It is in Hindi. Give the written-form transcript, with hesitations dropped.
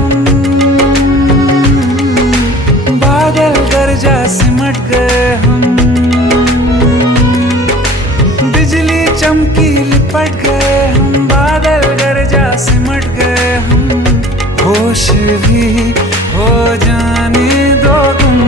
हम, बादल गरजा सिमट गए हम, बिजली चमकी लिपट गए हम, बादल गरजा सिमट गए हम, होश भी हो जाने दो तुम।